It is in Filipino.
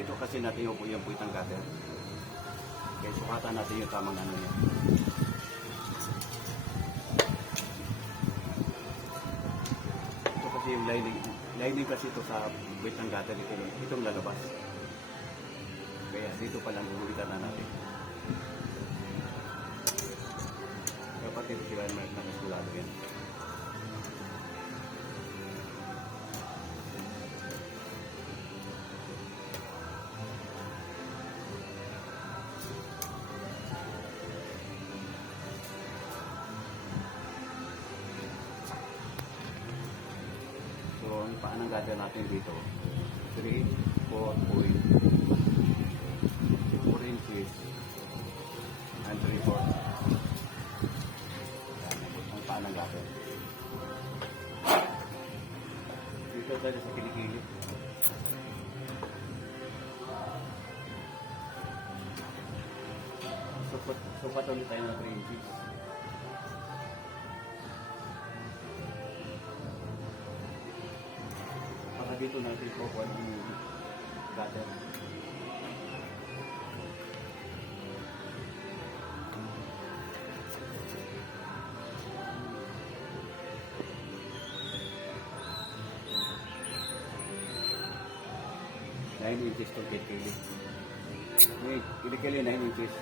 Dito kasi natin yung puwitang cutter. Kaya sukatan natin yung tamang ano niya. Ito kasi yung lining kasi ito sa puwitang cutter ito, itong lalabas. Kaya dito pa lang gugulitan na natin. Dapat ito sila nakaskulado yan. So, ang paan ang gada natin dito? 3, 4 point. 4 inches and 3/4. Ang paan ang gada. Dito tayo sa kilikili. Sukat ulit tayo ng 3 inches. Dito natin kukuha ng cutter. Nine inches to kilikili. 9 inches.